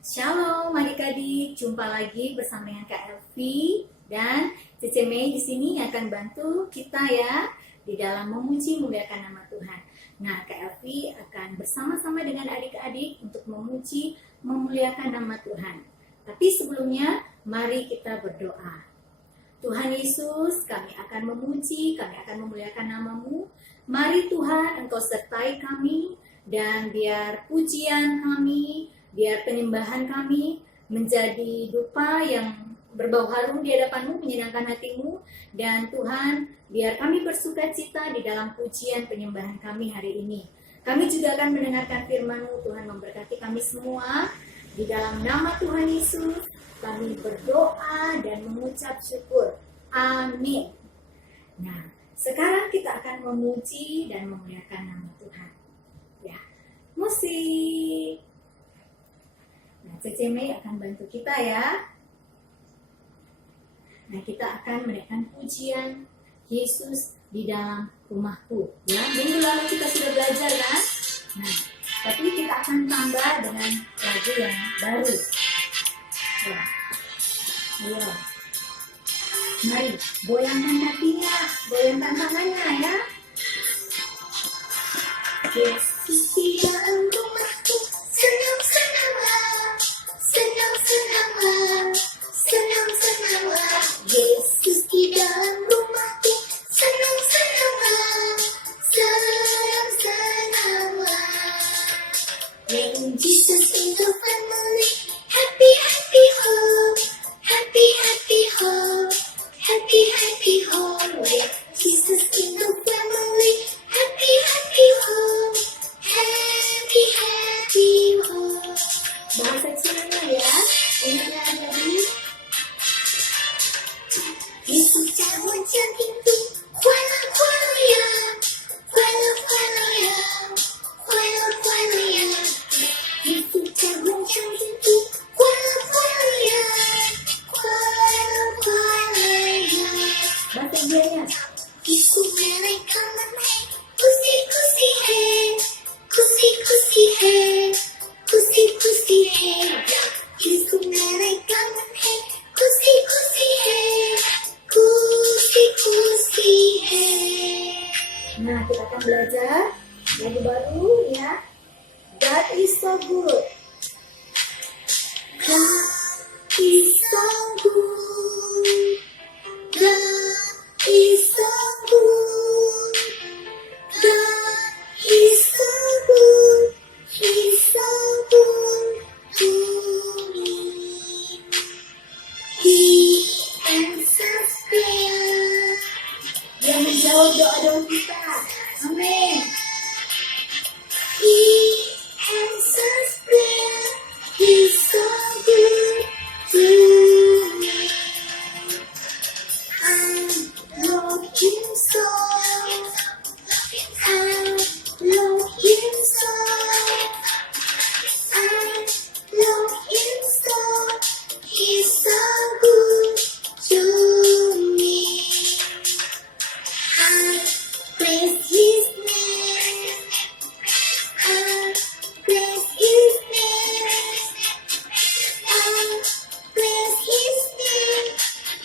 Shalom adik-adik, jumpa lagi bersama dengan Kak Elvi dan Cece Mei di sini akan bantu kita ya di dalam memuji memuliakan nama Tuhan. Nah, Kak Elvi akan bersama-sama dengan adik-adik untuk memuji memuliakan nama Tuhan. Tapi sebelumnya, mari kita berdoa. Tuhan Yesus, kami akan memuji, kami akan memuliakan nama-Mu. Mari Tuhan, Engkau sertai kami dan biar pujian kami, biar penyembahan kami menjadi dupa yang berbau harum di hadapan-Mu, menyenangkan hati-Mu. Dan Tuhan, biar kami bersuka cita di dalam pujian penyembahan kami hari ini. Kami juga akan mendengarkan firman-Mu. Tuhan memberkati kami semua. Di dalam nama Tuhan Yesus, kami berdoa dan mengucap syukur. Amin. Nah, sekarang kita akan memuji dan memuliakan nama Tuhan. Ya, musik. Nah, Cece Mei akan bantu kita ya. Nah, kita akan menaikkan pujian Yesus di dalam rumahku. Ya, minggu lalu kita sudah belajar kan? Nah, tapi kita akan tambah dengan lagu yang baru. Ya. Ayo. Mari, goyangkan hatinya, goyangkan tangannya ya. Yesus di dalam rumahku, senang-senanglah, senang-senanglah, senang-senanglah. Yesus di dalam rumahku, senang-senanglah, senang-senanglah. When Jesus in the family, happy, happy home, happy, happy home, happy, happy home. When Jesus in the family, happy, happy home, happy, happy home. Bahasa Cina ya, ingat ya adik-adik. 耶稣在我家庭中，快乐快乐呀，快乐快乐呀，快乐快乐呀。耶稣在我家庭中，快乐快乐呀，快乐快乐呀。Bahasa Indianya. Yesus mereka menang, kusi kusi hey, kusi kusi hey, kusi kusi hey. Yesus mereka menang, kusi kusi hey, kusi kusi hey. Nah, kita akan belajar lagu baru ya. God is so good. God is so good. God is so good. God is so good. He's so good to me. He answers prayer. Dia menjawab doa-doa kita. Amin. He answers prayer. He's so good to me. I love him so. I love him so. I love him so. He's so good to me. I praise his name. I praise his name. I praise his name.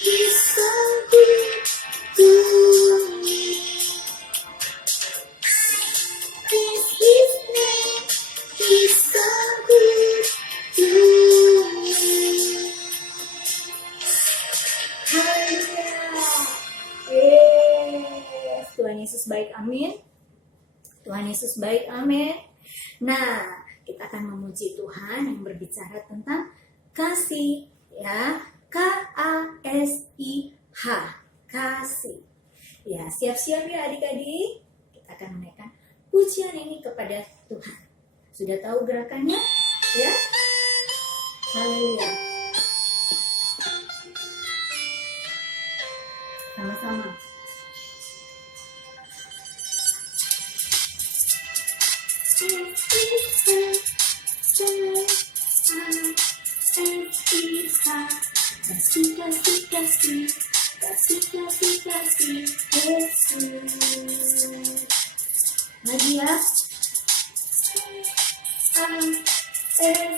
He's so good to me. Praise his name. He's so good to me. Haleluya. Yes. Tuhan Yesus baik, amin. Tuhan Yesus baik, amin. Nah, kita akan memuji Tuhan yang berbicara tentang kasih, ya. K-A-S-I-H, kasih. Ya, siap-siap ya adik-adik. Kita akan menaikkan pujian ini kepada Tuhan. Sudah tahu gerakannya? Ya. Haleluya. Sama-sama. Kasih, kasih, kasih, kasih, kasih, kasih, Yesus. Lagi ya. I am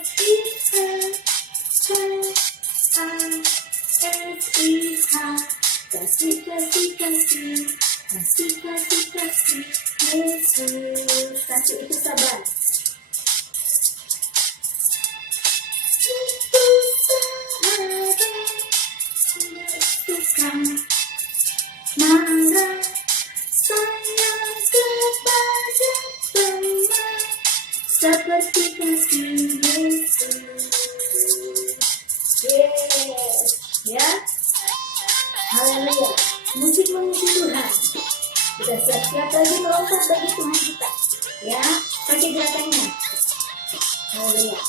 Haleluya.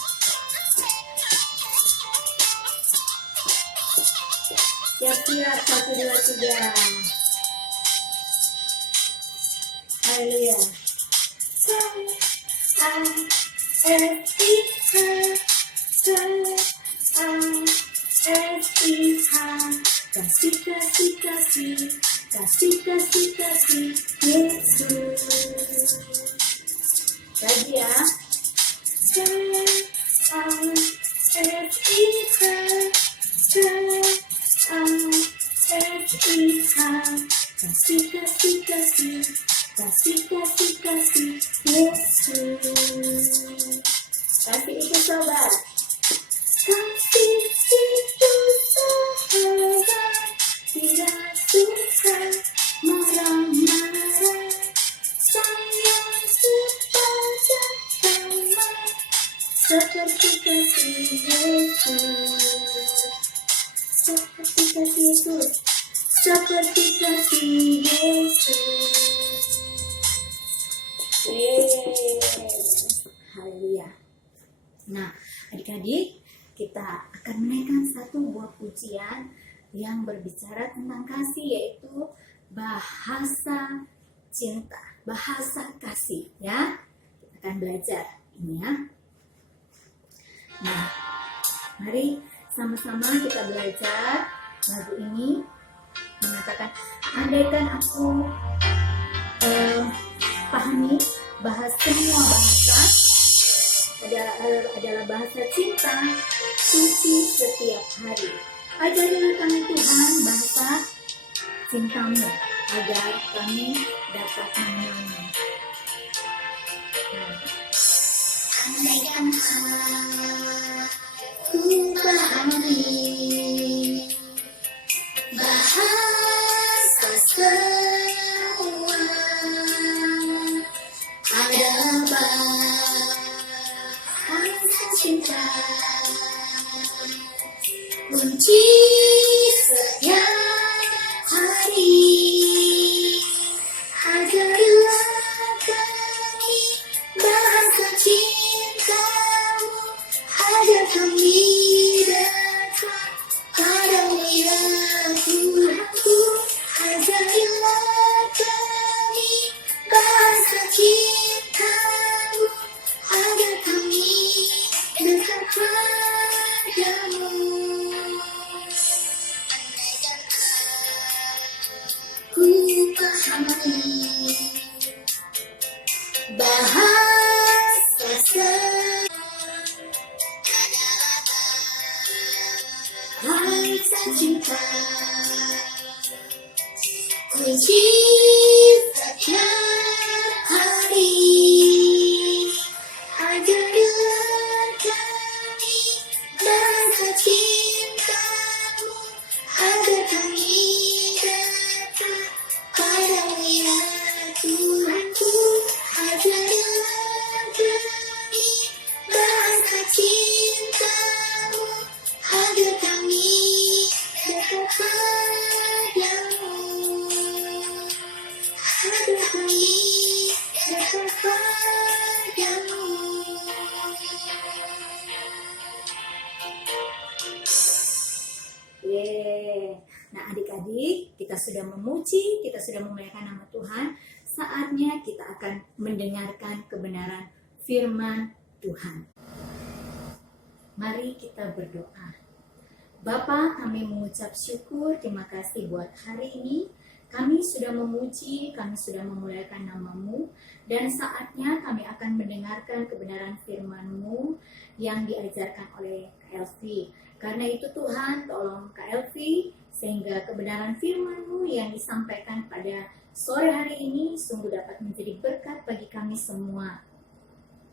Siap-siap, 1, 2, 3. Haleluya. Kasih, kasih, kasih, kasih, kasih, kasih, Yesus. Lagi ya. Kasih, kasih, kasih, kasih, kasih, kasih, Yesus. Kasih itu sobat. Kasih itu sahabat, tidak suka marah-marah, sayang kepada teman, seperti kasih Yesus. Seperti kasih Yesus. Seperti kasih Yesus. Haleluya. Nah, adik-adik, kita akan menaikkan satu buah pujian yang berbicara tentang kasih, yaitu bahasa cinta, bahasa kasih, ya. Kita akan belajar ini ya. Nah, mari sama-sama kita belajar lagu ini. Mengatakan, andaikan aku pahami semua bahasa adalah bahasa cinta, puji setiap hari. Ajarilah kami Tuhan bahasa cintamu, agar kami dapat mengenalmu. Andaikan aku pahami bahasa semua adalah bahasa cinta, kunci setiap hari. Ajarilah kami bahasa cintamu, agar kami dapat padamu ya Tuhanku. Ajarilah kami bahasa cintamu, agar kami dekat padamu. Ku pahami bahasa bahasa cinta, kunci setiap hari. Ajarilah kami bahasa cintamu, agar kami dapat padamu ya Tuhanku. Ajarilah kami bahasa cintamu, agar kami dapat padamu. Agar kami dapat padamu. Nah, adik-adik, kita sudah memuji, kita sudah memuliakan nama Tuhan. Saatnya kita akan mendengarkan kebenaran firman Tuhan. Mari kita berdoa. Bapa, kami mengucap syukur, terima kasih buat hari ini. Kami sudah memuji, kami sudah memuliakan nama-Mu, dan saatnya kami akan mendengarkan kebenaran firman-Mu yang diajarkan oleh Kak Elvi. Karena itu Tuhan, tolong Kak Elvi, sehingga kebenaran firman-Mu yang disampaikan pada sore hari ini sungguh dapat menjadi berkat bagi kami semua.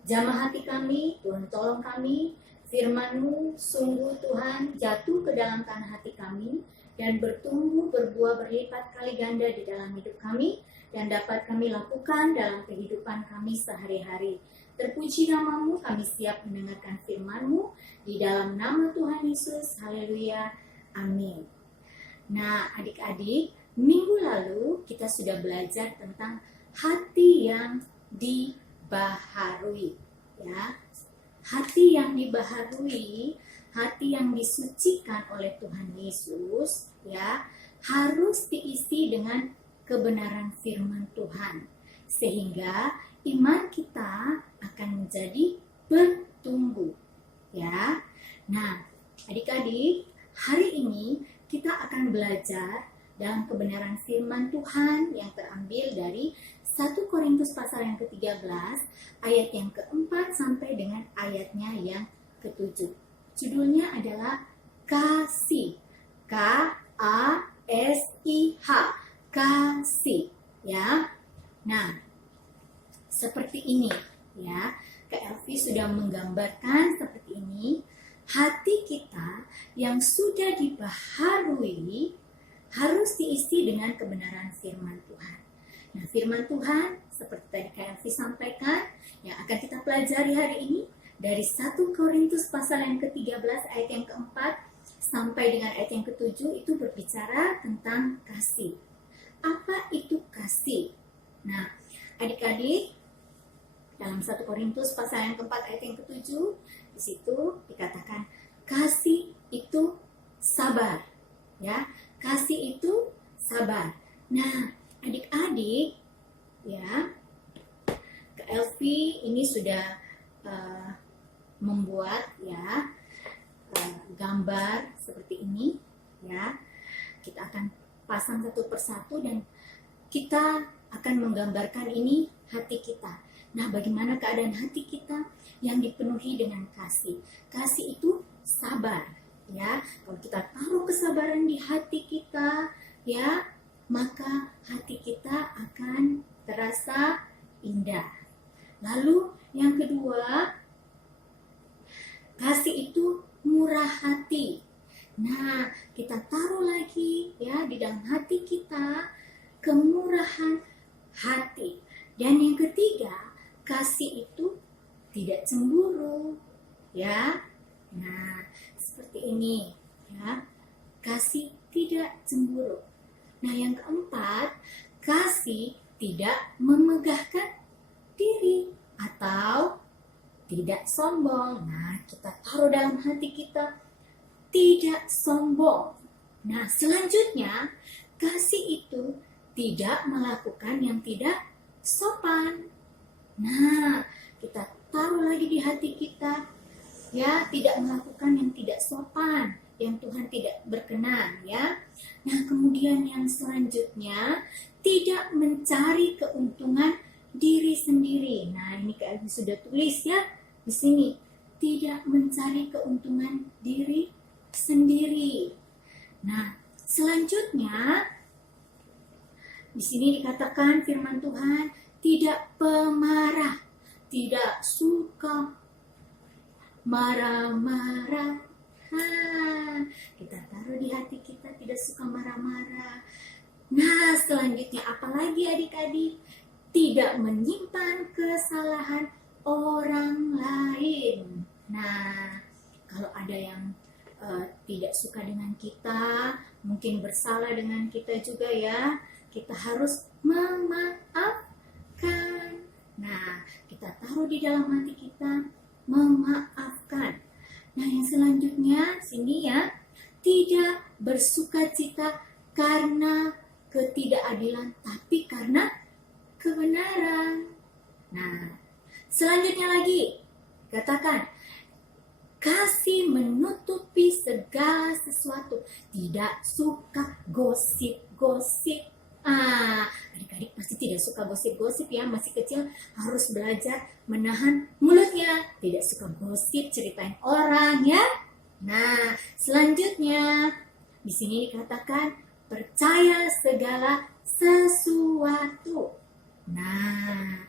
Jamah hati kami, Tuhan tolong kami, firman-Mu sungguh Tuhan jatuh ke dalam tanah hati kami, dan bertumbuh, berbuah, berlipat kali ganda di dalam hidup kami, dan dapat kami lakukan dalam kehidupan kami sehari-hari. Terpuji nama-Mu, kami siap mendengarkan firman-Mu, di dalam nama Tuhan Yesus, haleluya, amin. Nah, adik-adik, minggu lalu kita sudah belajar tentang hati yang dibaharui, ya. hati yang dibaharui, hati yang disucikan oleh Tuhan Yesus, ya, harus diisi dengan kebenaran firman Tuhan, sehingga iman kita akan menjadi bertumbuh, ya. Nah, adik-adik, hari ini kita akan belajar dalam kebenaran firman Tuhan yang terambil dari 1 Korintus pasal yang ke-13 ayat yang ke-4 sampai dengan ayatnya yang ke-7. Judulnya adalah kasih. K-A-S-I-H. Kasih, ya. Nah, seperti ini, ya. Kak Elvi sudah menggambarkan seperti ini. Hati kita yang sudah dibaharui harus diisi dengan kebenaran firman Tuhan. Nah, firman Tuhan seperti tadi Kak Elvi sampaikan yang akan kita pelajari hari ini dari 1 Korintus pasal yang ke-13 ayat yang ke-4 sampai dengan ayat yang ke-7 itu berbicara tentang kasih. Apa itu kasih? Nah, adik-adik, dalam 1 Korintus pasal yang ke-4 ayat yang ke-7 di situ dikatakan kasih itu sabar, ya. Kasih itu sabar. Nah, adik-adik, ya, Kak Elvi ini sudah membuat, ya, gambar seperti ini, ya. Kita akan pasang satu persatu dan kita akan menggambarkan ini hati kita. Nah, bagaimana keadaan hati kita yang dipenuhi dengan kasih? Kasih itu sabar, ya. Kalau kita taruh kesabaran di hati kita, ya, maka hati kita akan terasa indah. Lalu yang kedua, kasih itu murah hati. Nah, kita taruh lagi, ya, di dalam hati kita kemurahan hati. Dan yang ketiga, kasih itu tidak cemburu, ya. Nah, seperti ini, ya. Kasih tidak cemburu. Nah, yang keempat, kasih tidak memegahkan diri atau tidak sombong. Nah, kita taruh dalam hati kita tidak sombong. Nah, selanjutnya, kasih itu tidak melakukan yang tidak sopan. Nah, kita taruh lagi di hati kita, ya, tidak melakukan yang tidak sopan, yang Tuhan tidak berkenan, ya. Nah, kemudian yang selanjutnya, tidak mencari keuntungan diri sendiri. Nah, ini Kak Elvi sudah tulis, ya, di sini. Tidak mencari keuntungan diri sendiri. Nah, selanjutnya di sini dikatakan firman Tuhan tidak pemarah, tidak suka marah-marah. Kita taruh di hati kita tidak suka marah-marah. Nah, selanjutnya apalagi adik-adik? Tidak menyimpan kesalahan orang lain. Nah, kalau ada yang tidak suka dengan kita, mungkin bersalah dengan kita juga, ya, kita harus memaafkan. Nah, kita taruh di dalam hati kita memaafkan. Nah, yang selanjutnya sini, ya, tidak bersukacita karena ketidakadilan, tapi karena kebenaran. Nah, selanjutnya lagi, katakan kasih menutupi segala sesuatu, tidak suka gosip-gosip. Adik-adik pasti tidak suka gosip-gosip, ya, masih kecil harus belajar menahan mulutnya, tidak suka gosip, ceritain orang, ya. Nah, selanjutnya di sini dikatakan percaya segala sesuatu. Nah,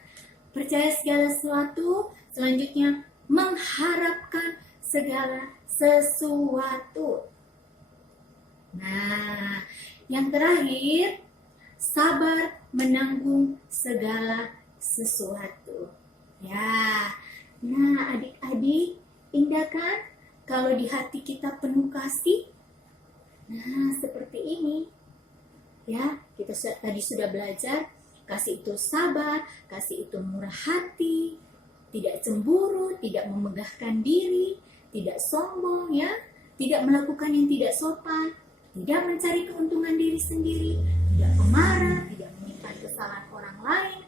percaya segala sesuatu, selanjutnya mengharapkan segala sesuatu. Nah, yang terakhir, sabar menanggung segala sesuatu. Ya, nah adik-adik, indah kan kalau di hati kita penuh kasih? Nah, seperti ini. Ya, kita tadi sudah belajar, kasih itu sabar, kasih itu murah hati, tidak cemburu, tidak memegahkan diri, tidak sombong ya, tidak melakukan yang tidak sopan, tidak mencari keuntungan diri sendiri, tidak pemarah, tidak menyimpan kesalahan orang lain,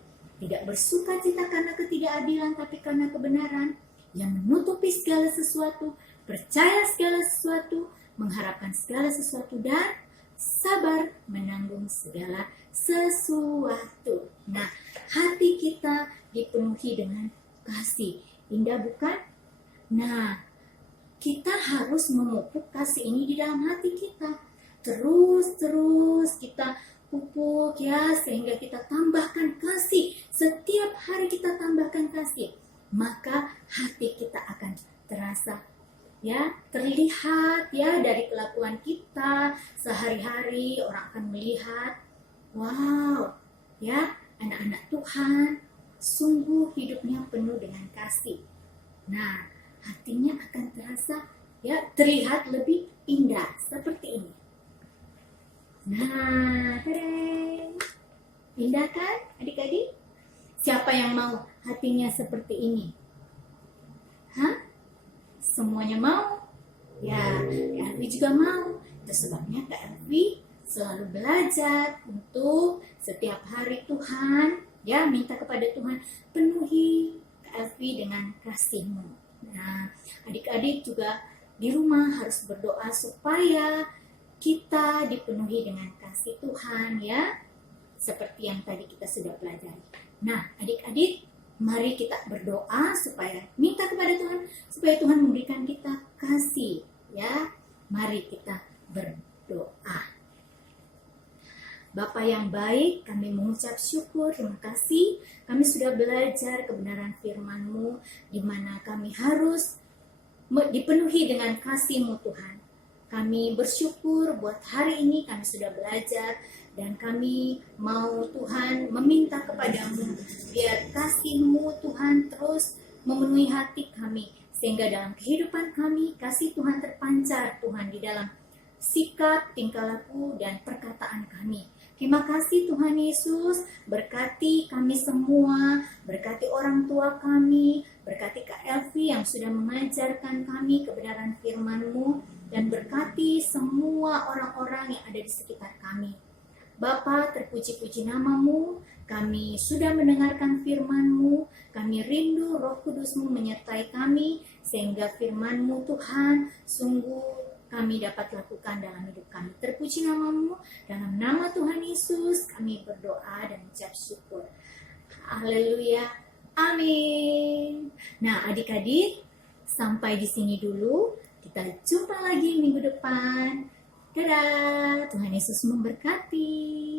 tidak bersuka cita karena ketidakadilan tapi karena kebenaran, yang menutupi segala sesuatu, percaya segala sesuatu, mengharapkan segala sesuatu, dan sabar menanggung segala sesuatu. Nah, hati kita dipenuhi dengan kasih. Indah bukan? Nah, kita harus memupuk kasih ini di dalam hati kita. Terus kita pupuk ya, sehingga kita tambahkan kasih. Setiap hari kita tambahkan kasih, maka hati kita akan terasa ya, terlihat ya dari kelakuan kita sehari-hari. Orang akan melihat, wow ya, anak-anak Tuhan sungguh hidupnya penuh dengan kasih. Nah, hatinya akan terasa ya, terlihat lebih indah seperti ini. Nah, tereng. Indah kan adik-adik? Siapa yang mau hatinya seperti ini? Hah? Semuanya mau? Ya, Kak Elvi juga mau. Itu sebabnya Kak Elvi selalu belajar untuk setiap hari Tuhan, ya, minta kepada Tuhan, penuhi Kak Elvi dengan kasih-Mu. Nah, adik-adik juga di rumah harus berdoa supaya kita dipenuhi dengan kasih Tuhan ya, seperti yang tadi kita sudah pelajari. Nah, adik-adik, mari kita berdoa supaya minta kepada Tuhan supaya Tuhan memberikan kita kasih ya. Mari kita berdoa. Bapa yang baik, kami mengucap syukur, terima kasih. Kami sudah belajar kebenaran firman-Mu, di mana kami harus dipenuhi dengan kasih-Mu Tuhan. Kami bersyukur buat hari ini kami sudah belajar, dan kami mau Tuhan meminta kepadamu biar kasih-Mu Tuhan terus memenuhi hati kami, sehingga dalam kehidupan kami kasih Tuhan terpancar Tuhan di dalam sikap, tingkah laku, dan perkataan kami. Terima kasih Tuhan Yesus, berkati kami semua, berkati orang tua kami, berkati Kak Elvi yang sudah mengajarkan kami kebenaran firman-Mu, dan berkati semua orang-orang yang ada di sekitar kami. Bapa, terpuji-puji nama-Mu, kami sudah mendengarkan firman-Mu, kami rindu Roh Kudus-Mu menyertai kami, sehingga firman-Mu Tuhan sungguh kami dapat lakukan dalam hidup kami. Terpuji nama-Mu, dalam nama Tuhan Yesus kami berdoa dan ucap syukur. Haleluya, amin. Nah, adik-adik, sampai di sini dulu. Kita jumpa lagi minggu depan. Dadah, Tuhan Yesus memberkati.